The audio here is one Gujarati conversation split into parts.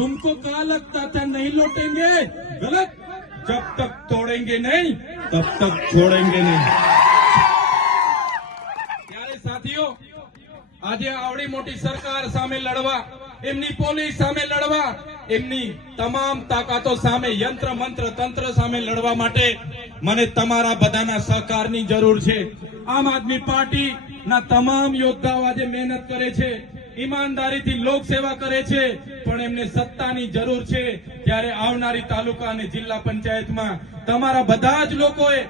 तुमको क्या लगता था नहीं लौटेंगे? गलत। जब तक तोड़ेंगे नहीं तब तक छोड़ेंगे नहीं। ત્યારે સાથીઓ, આજે આવડી મોટી સરકાર સામે લડવા, એમની પોલીસ સામે લડવા, એમની તમામ તાકાતો સામે, યંત્ર મંત્ર તંત્ર સામે લડવા માટે મને તમારા બધાના સહકારની જરૂર છે। આમ આદમી પાર્ટીના તમામ યોદ્ધાઓ આજે મહેનત કરે છે, ઈમાનદારીથી લોક સેવા કરે છે, પણ એમને સત્તાની જરૂર છે। ત્યારે આવનારી તાલુકા અને જિલ્લા પંચાયતમાં તમારા બધા જ લોકોએ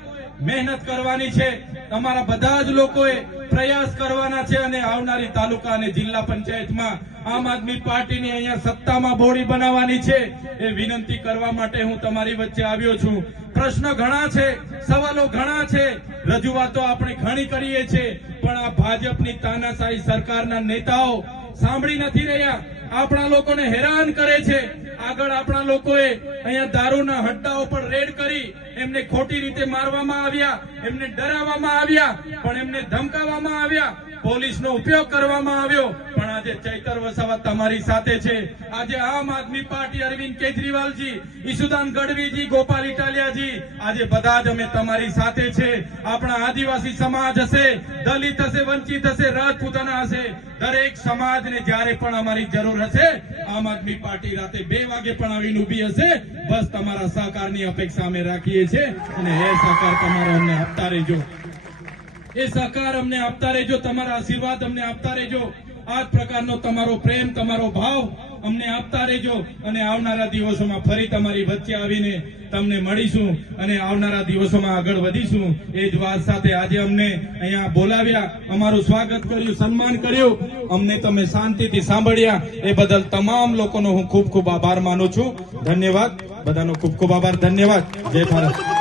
મહેનત કરવાની છે, તમારા બધા જ લોકોએ પ્રયાસ કરવાના છે અને આવનારી તાલુકા અને જિલ્લા પંચાયતમાં આમ આદમી પાર્ટીની અહીંયા સત્તામાં બોડી બનાવવાની છે। એ વિનંતી કરવા માટે હું તમારી વચ્ચે આવ્યો છું। પ્રશ્ન ઘણા છે, સવાલો ઘણા છે, રજૂઆતો આપણે ઘણી કરીએ છીએ, પણ આ ભાજપની તાનાશાહી સરકારના નેતાઓ સાંભળી નથી રહ્યા, આપણા લોકોને હેરાન કરે છે। આગળ આપણા લોકોએ અહીંયા દારૂના હડ્ડાઓ પર રેડ કરી એમને ખોટી રીતે મારવામાં આવ્યા, એમને ડરાવવામાં આવ્યા, પણ એમને ધમકાવવામાં આવ્યા, પોલીસનો ઉપયોગ કરવામાં આવ્યો। પણ આજે ચૈતર વસાવા તમારી સાથે છે। આજે આમ આદમી પાર્ટી, અરવિંદ કેજરીવાલજી, ઈસુદાન ગઢવીજી, ગોપાલ ઇટાલિયાજી, આજે બધા જ અમે તમારી સાથે છે। આપણા આદિવાસી સમાજ હશે, દલિત હશે, વંચિત હશે, રાજપૂતાના હશે, દરેક સમાજને જ્યારે પણ અમારી જરૂર હશે, આમ આદમી પાર્ટી રાતે 2 વાગે પણ આવીને ઊભી હશે। બસ તમારા સહકારની અપેક્ષા અમે રાખીએ છીએ અને એ સહકાર તમારો અમને આપતા રહેજો, એ સહકાર અમને આપતા રહેજો, તમારા આશીર્વાદ અમને આપતા રહેજો, આ જ પ્રકારનો તમારો પ્રેમ, તમારો ભાવ અમને આપતા રહેજો અને આવનારા દિવસોમાં ફરી તમારી વચ્ચે આવીને તમને મળીશું અને આવનારા દિવસોમાં આગળ વધીશું। એ જ વાત સાથે આજે અમને અહીંયા બોલાવ્યા, અમારું સ્વાગત કર્યું, સન્માન કર્યું, અમને તમે શાંતિથી સાંભળ્યા, એ બદલ તમામ લોકોનો હું ખૂબ ખૂબ આભાર માનું છું। ધન્યવાદ, બધાનો ખૂબ ખૂબ આભાર, ધન્યવાદ। જય ભારત।